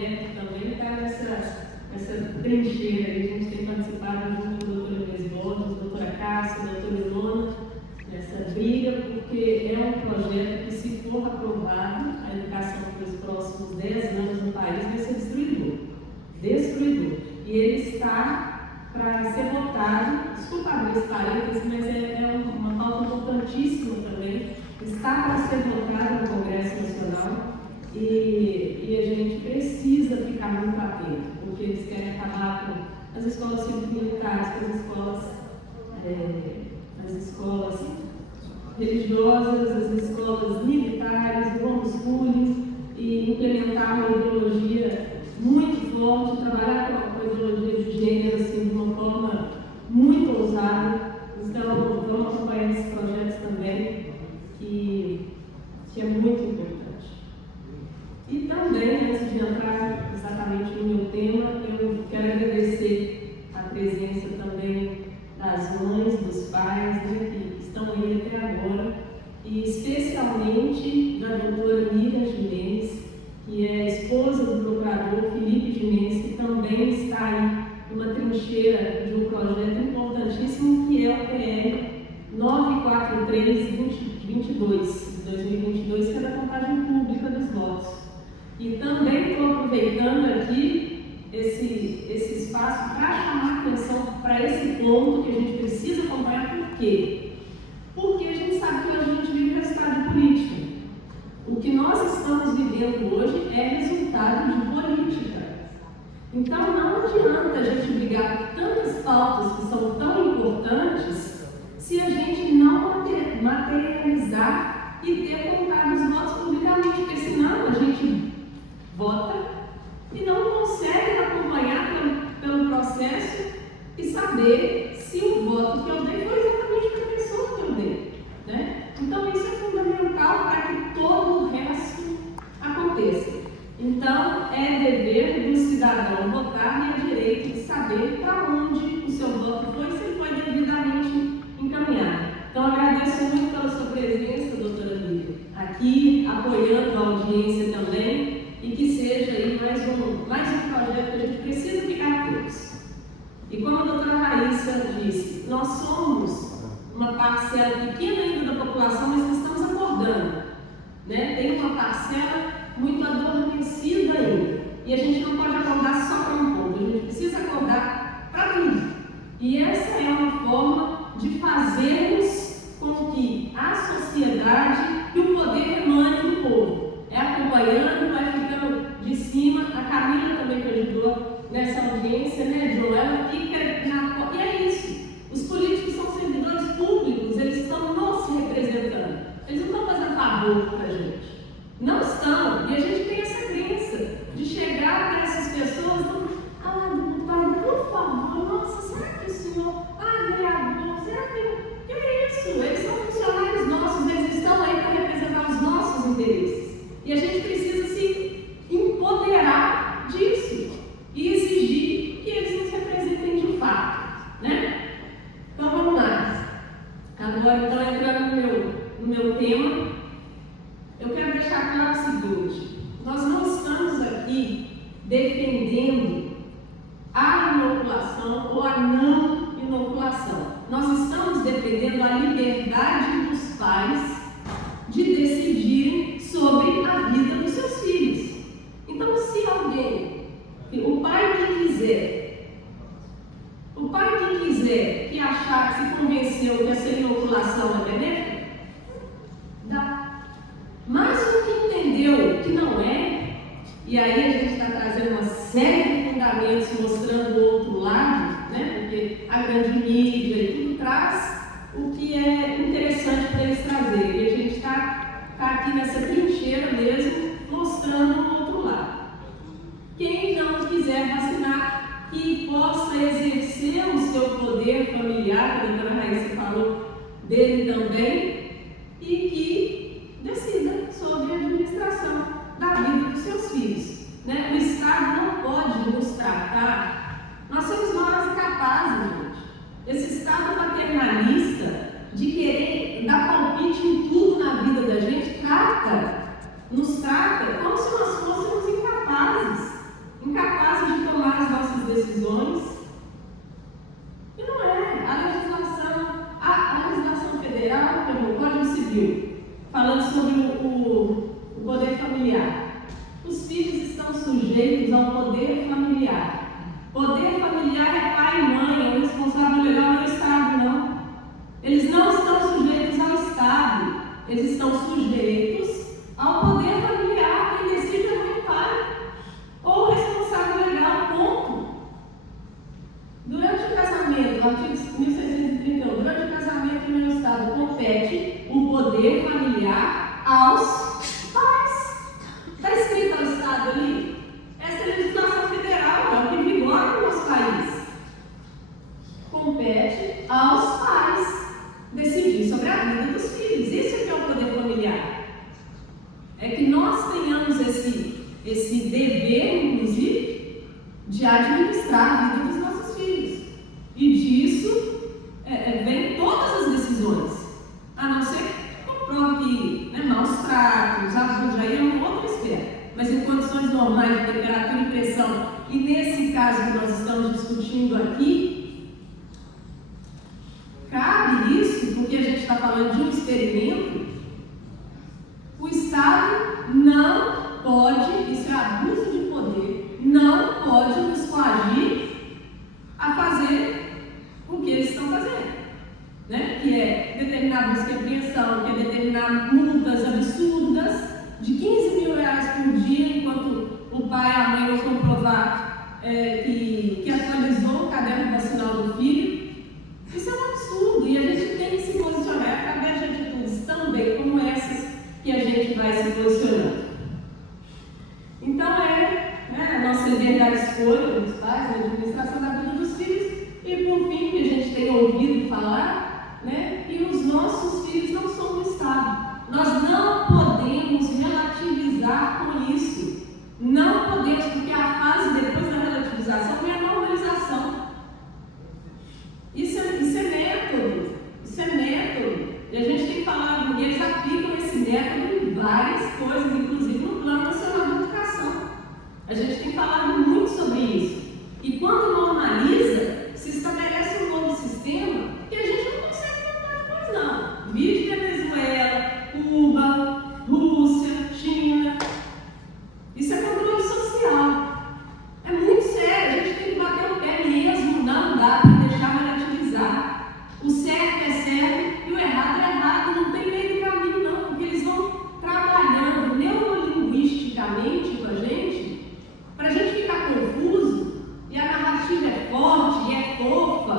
Alberto também está nessa trincheira. A gente tem participado junto do doutor Inês Borges, doutora Cássia, doutora Ilona, nessa briga, porque é um projeto que, se for aprovado, a educação para os próximos 10 anos no país vai ser destruidor. E ele está para ser votado, desculpa abrir esse parênteses, mas é uma pauta importantíssima também, está para ser votado no Congresso Nacional e a gente precisa ficar muito atento, porque eles querem acabar com as escolas cívico-militares, com as escolas religiosas, as escolas militares, o homeschooling, e implementar uma ideologia muito forte, trabalhar com a ideologia de gênero assim, de uma forma muito ousada. Então, vamos acompanhar esses projetos também, que é muito importante. E também, antes de entrar exatamente no meu tema, eu quero agradecer a presença também das mães, dos pais, né, que estão aí até agora, e especialmente da doutora Miriam Jimenez, que é a esposa do procurador Felipe Jimenez, que também está aí numa trincheira de um projeto importantíssimo, que é o PL 943-22, de 2022, que é da contagem pública dos votos. E também estou aproveitando aqui esse espaço para chamar atenção para esse ponto que a gente precisa acompanhar. Por quê? Porque a gente sabe que hoje a gente vive resultado de política. O que nós estamos vivendo hoje é resultado de política. Então não adianta a gente brigar por tantas pautas que são tão importantes se a gente não materializar e ter contado os votos publicamente, porque senão a gente vota e não consegue acompanhar pelo processo e saber se o voto que eu dei foi exatamente para a pessoa que eu dei, né? Então isso é fundamental para que todo o resto aconteça. Então é dever do cidadão votar e é direito de saber para onde o seu voto foi, se ele foi devidamente encaminhado. Então agradeço muito pela sua presença, doutora Miriam, aqui apoiando a audiência também, e que seja aí mais um projeto que a gente precisa ficar atentos. E como a doutora Raíssa disse, nós somos uma parcela pequena ainda da população, mas que estamos acordando, né? Tem uma parcela muito adormecida ainda, e a gente não pode acordar só para um ponto, a gente precisa acordar para tudo. E essa é uma forma de fazermos com que a sociedade e o poder emane do povo. É acompanhando, vai ficando de cima. A Camila também que ajudou nessa audiência, né, Jo? Ela fica na... E é isso. Os políticos são servidores públicos, eles estão nos representando. Eles não estão fazendo favor para a gente. Não estão. E a gente tem essa crença de chegar para essas pessoas e falar: deputado, por favor, nossa, será que o senhor... vereador, será que é isso? Eles são funcionários nossos, eles estão aí para representar os nossos interesses. E a gente precisa se empoderar disso e exigir que eles nos representem de fato, né? Então vamos lá. Agora, então, entrando no meu tema, eu quero deixar claro o seguinte: nós não estamos aqui defendendo a inoculação ou a não inoculação. Nós estamos defendendo a liberdade dos pais de decidirem sobre a vida dos seus filhos. Então, se alguém, o pai que quiser, que achar, que se convenceu que essa inoculação é benéfica, dá. Mas o que entendeu que não é, e aí a gente está trazendo uma série de fundamentos mostrando o outro lado, né? Porque a grande mídia e tudo traz o que é interessante para eles trazerem. E a gente está aqui nessa trincheira mesmo, mostrando o outro lado. Quem não quiser vacinar, que possa exercer o seu poder familiar, que a doutora Raíssa falou dele também, e que decida sobre a administração da vida dos seus filhos, né? O Estado não pode nos tratar, nós somos nós incapazes, gente. Esse Estado paternalista de querer dar palpite em tudo na vida da gente, nos trata como se nós fôssemos incapazes Os filhos estão sujeitos ao poder familiar. Poder familiar é pai e mãe, é o responsável legal não é o Estado, não. Eles não estão sujeitos ao Estado, eles estão sujeitos ao poder familiar. Quem decide é mãe e pai, ou o responsável legal, ponto. Durante o casamento, artigo 1631, durante o casamento no Estado compete o poder familiar aos pais. Está escrito ao Estado ali? Essa é a legislação federal, é o que vigora no nosso país. Compete aos pais decidir sobre a vida dos filhos. Isso é que é o poder familiar. É que nós tenhamos esse dever, inclusive, de administrar a vida dos nossos filhos. E disso vem todas as decisões. A não ser que comprove que maus tratos, abuso, aí é uma outra esfera. Mas em condições normais de temperatura e pressão, e nesse caso que nós estamos discutindo aqui, cabe isso, porque a gente está falando de um experimento. O Estado não pode, isso é abuso de poder, não pode nos coagir a fazer o que eles estão fazendo, né? Que é determinar busca e apreensão, que é determinar multas absurdas de 15 mil reais por dia, enquanto o pai e a mãe vão comprovar que atualizou o caderno vacinal do filho. Isso é um absurdo e a gente tem que se posicionar através de atitudes também como essas que a gente vai se posicionando. Então a nossa liberdade de escolha dos pais, a administração da vida dos filhos, e por fim, que a gente tem ouvido falar, que os nossos filhos não são do Estado. Nós não podemos relativizar com isso. Não podemos, porque a fase depois da relativização é a normalização. Isso é método. Isso é método. E a gente tem falado, e eles aplicam esse método em várias coisas, inclusive no Plano Nacional de Educação. A gente tem falado muito sobre isso. E quando normaliza, se estabelece um novo sistema que a gente não consegue mudar depois, não. Vídeo Venezuela, Cuba, Rússia, China. Isso é controle social. É muito sério, a gente tem que bater o pé mesmo, não dá para deixar relativizar. O certo é certo e o errado é errado, não tem meio do caminho não, porque eles vão trabalhando neurolinguisticamente com a gente, para a gente ficar confuso, e a narrativa é forte e é fofa,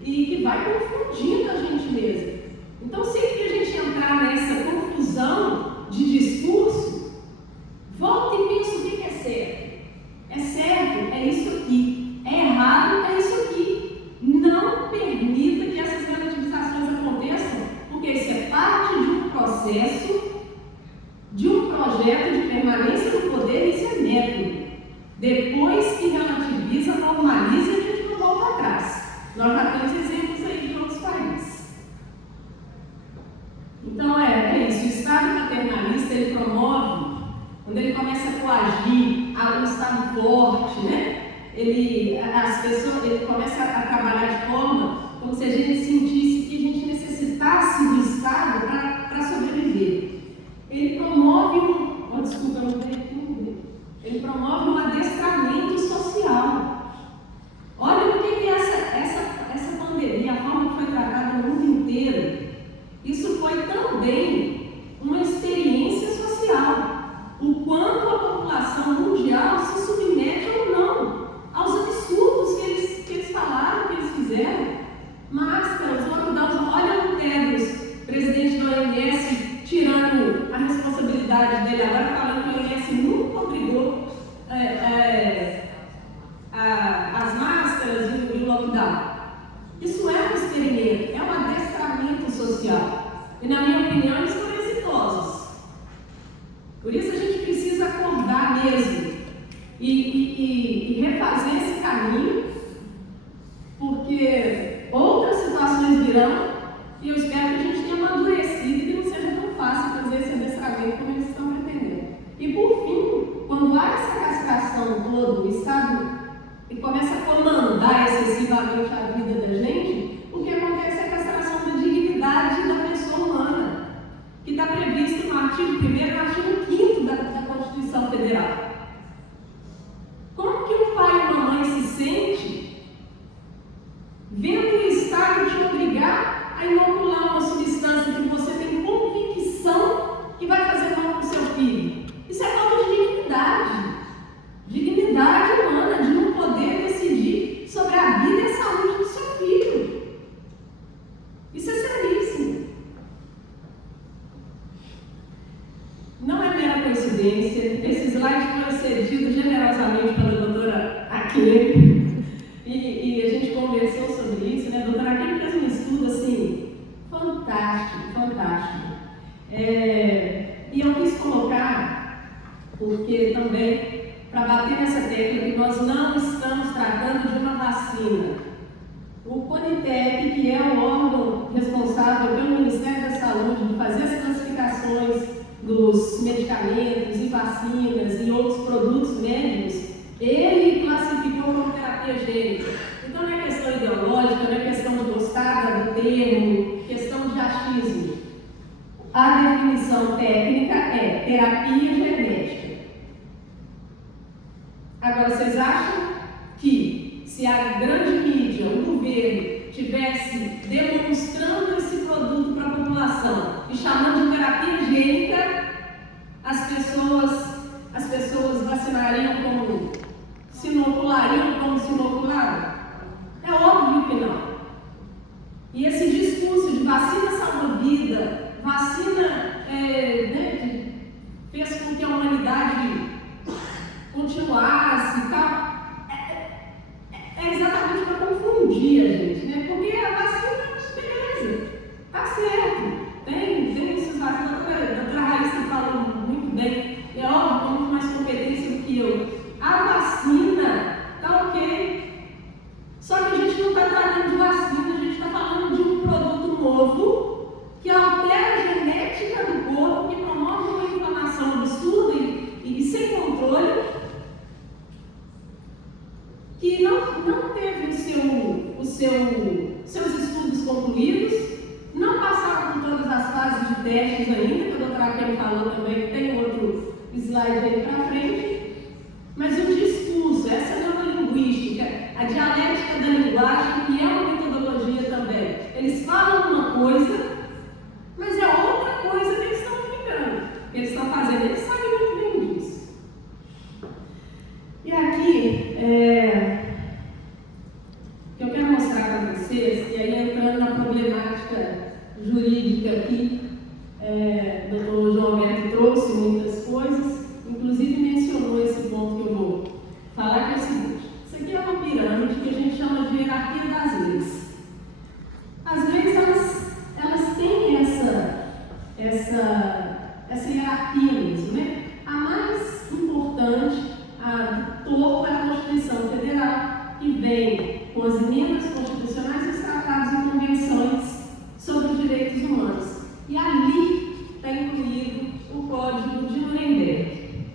e que vai confundindo a gente mesmo. Então, sempre que a gente entrar nessa confusão de discurso, volta e pensa o que é certo. É certo, é isso aqui. É errado, é isso aqui. Não permita que essas relativizações aconteçam, porque isso é parte de um processo, de um projeto de permanência no poder, isso é método. Depois que relativiza, normaliza, a gente não volta atrás. Nós já temos exemplos aí de outros países. Então é isso, o Estado paternalista ele promove, quando ele começa a coagir um Estado forte, ele começa a trabalhar de forma como se a gente sentisse que a gente necessitasse do Estado para sobreviver. Ele promove ele promove um adestramento social. Olha o que essa pandemia, a forma que foi tratada no mundo inteiro. Isso foi também uma experiência social. O quanto a população mundial se submete ou não aos absurdos que eles falaram, que eles fizeram. Máscaras, lockdowns, olha o Tedros, presidente da OMS, tirando a responsabilidade dele agora, falando que a OMS nunca obrigou as máscaras e o lockdown. Isso é um experimento, é um adestramento social. E, na minha opinião, eles foram exitosos. Por isso a gente precisa acordar mesmo e refazer esse caminho, porque outras situações virão e eu espero que a gente tenha amadurecido e que não seja tão fácil fazer esse adestramento como eles estão pretendendo. E, por fim, quando há essa castração toda, o Estado começa a comandar excessivamente a vida da gente, o que acontece é a castração da dignidade da pessoa humana, que está previsto no artigo 1º e no artigo 5º da dela. Como que um pai e uma mãe se sente vendo o Estado te obrigar a inocular uma substância que você tem convicção que vai fazer mal para o seu filho? Isso é falta de dignidade. Dignidade humana de não poder decidir sobre a vida e a saúde do seu filho. Isso é seríssimo. Não é mera coincidência. Esse slide foi cedido generosamente pela doutora Akemi e a gente conversou sobre isso, né? A doutora Akemi fez um estudo assim, fantástico, fantástico. E eu quis colocar, porque também, para bater nessa tecla que nós não estamos tratando de uma vacina. O CONITEC, que é o órgão responsável pelo Ministério da Saúde de fazer as classificações dos medicamentos e vacinas e outros produtos médicos, ele classificou como terapia gênica. Então não é questão ideológica, não é questão de gostar do termo, questão de achismo. A definição técnica é terapia genética. Agora, vocês acham que se a grande mídia, o governo, tivesse demonstrando esse produto para a população e chamando de terapia gênica, as pessoas vacinariam como se inoculariam como se inocularam? É óbvio que não. E esse discurso de vacina salva vida, vacina fez com que a humanidade continuasse e tal, é exatamente para confundir a gente, né? Porque a vacina, beleza, tá certo, tem esses vacinas, a doutora Raíssa falou muito bem, é óbvio, com muito mais competência do que eu. A vacina tá ok, só que a gente não está tratando de vacina, a gente está falando de um produto novo que altera a genética do corpo, que promove uma inflamação absurda e sem controle, que não teve seus estudos concluídos, não passaram por todas as fases de testes ainda, que a doutora Akemi falou também, tem outro slide aí para frente, mas o discurso, essa neurolinguística, a dialética da linguagem, que é uma metodologia também, eles falam uma coisa, mas é outra coisa que eles estão aplicando, que eles estão fazendo, eles sabem muito bem disso. E aqui, que eu quero mostrar para vocês, e aí entrando na problemática jurídica aqui, o doutor João Alberto trouxe muitas coisas, inclusive mencionou esse ponto que eu vou falar, que é o seguinte: isso aqui é uma pirâmide que a gente chama de hierarquia das leis. As leis, elas têm essa hierarquia mesmo, né? A mais importante, a do topo, é a Constituição Federal, que vem com as emendas constitucionais e os tratados e convenções sobre os direitos humanos. E ali está incluído o Código de Nuremberg,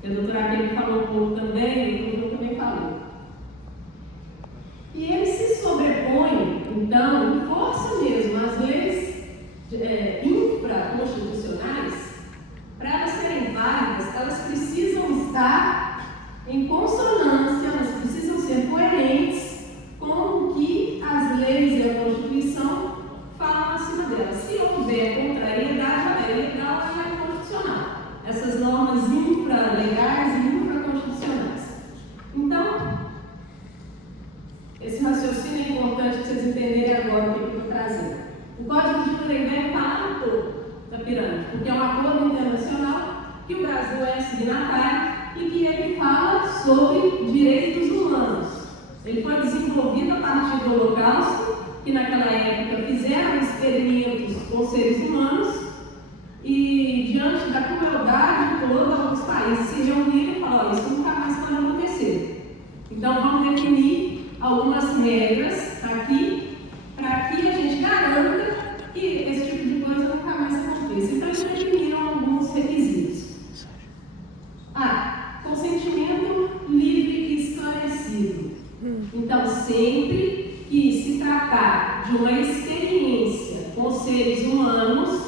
que a doutora Akemi falou um pouco também, e o também falou. E ele se sobrepõe, então, em força mesmo, as leis infraconstitucionais. Para elas serem válidas, elas precisam estar em consonância, elas precisam ser coerentes com o que as leis e a Constituição falam acima delas. Se houver contrariedade, ela é ilegal e é inconstitucional. Essas normas infralegais e infraconstitucionais. Então, esse raciocínio é importante para vocês entenderem agora o que eu estou trazendo. O Código de Nuremberg está lá no topo da pirâmide, porque é um acordo internacional que o Brasil é signatário e que ele fala sobre direitos humanos. Ele foi desenvolvido a partir do Holocausto, que naquela época fizeram experimentos com seres humanos e, diante da crueldade toda, os países se reuniram e falaram: isso nunca mais pode acontecer. Então vamos definir algumas regras aqui para que a gente garanta que esse tipo de coisa nunca mais aconteça. Então eles definiram alguns requisitos. Consentimento livre e esclarecido. Então, sempre que se tratar de uma experiência com seres humanos,